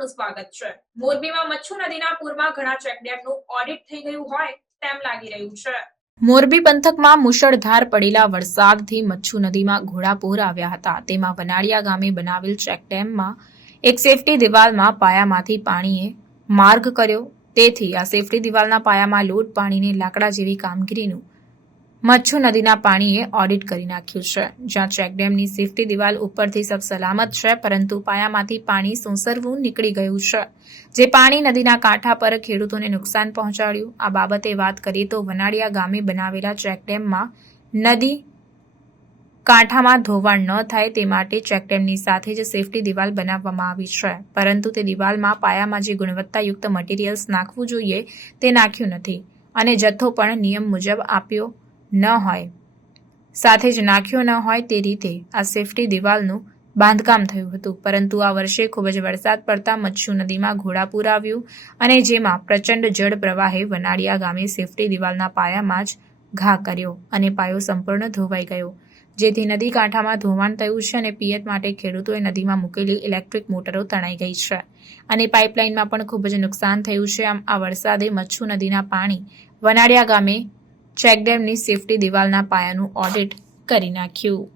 આપનું સ્વાગત છે। મોરબીમાં મચ્છુ નદીના પૂરમાં ઘણા ચેકડેમનું ઓડિટ થઈ ગયું હોય તેમ લાગી રહ્યું છે। મોરબી પંથકમાં મુશળધાર પડેલા વરસાદથી મચ્છુ નદીમાં ઘોડાપૂર આવ્યા હતા। તેમાં વનાળિયા ગામે બનાવેલ ચેકડેમમાં એક સેફટી દિવાલમાં પાયામાંથી પાણીએ માર્ગ કર્યો। તેથી આ સેફટી દિવાલના પાયામાં લોટ પાણીને લાકડા જેવી કામગીરીનું મચ્છુ નદીના પાણીએ ઓડિટ કરી નાખ્યું છે। જ્યાં ચેકડેમની સેફટી દિવાલ ઉપરથી સબ સલામત છે, પરંતુ પાયામાંથી પાણી સોંસરવું નીકળી ગયું છે, જે પાણી નદીના કાંઠા પર ખેડૂતોને નુકસાન પહોંચાડ્યું। આ બાબતે વાત કરીએ તો વનાળિયા ગામે બનાવેલા ચેકડેમમાં નદી કાંઠામાં ધોવાણ ન થાય તે માટે ચેકડેમની સાથે જ સેફટી દિવાલ બનાવવામાં આવી છે, પરંતુ તે દિવાલમાં પાયામાં જે ગુણવત્તાયુક્ત મટીરીયલ્સ નાખવું જોઈએ તે નાખ્યું નથી અને જથ્થો પણ નિયમ મુજબ આપ્યો ન હોય, સાથે જ નાખ્યો ન હોય તે રીતે આ સેફટી દિવાલનું બાંધકામ થયું હતું। પરંતુ આ વર્ષે ખૂબ જ વરસાદ પડતા મચ્છુ નદીમાં ઘોડાપૂર આવ્યું અને જેમાં પ્રચંડ જળ પ્રવાહે વનાળિયા ગામે સેફટી દિવાલના પાયામાં જ ઘા કર્યો અને પાયો સંપૂર્ણ ધોવાઈ ગયો, જેથી નદી કાંઠામાં ધોવાણ થયું છે અને પિયત માટે ખેડૂતોએ નદીમાં મૂકેલી ઇલેક્ટ્રિક મોટરો તણાઈ ગઈ છે અને પાઇપલાઇનમાં પણ ખૂબ જ નુકસાન થયું છે। આમ આ વરસાદે મચ્છુ નદીના પાણી વનાળિયા ગામે ચેકડેમની સેફટી દિવાલના પાયાનું ઓડિટ કરી નાખ્યું।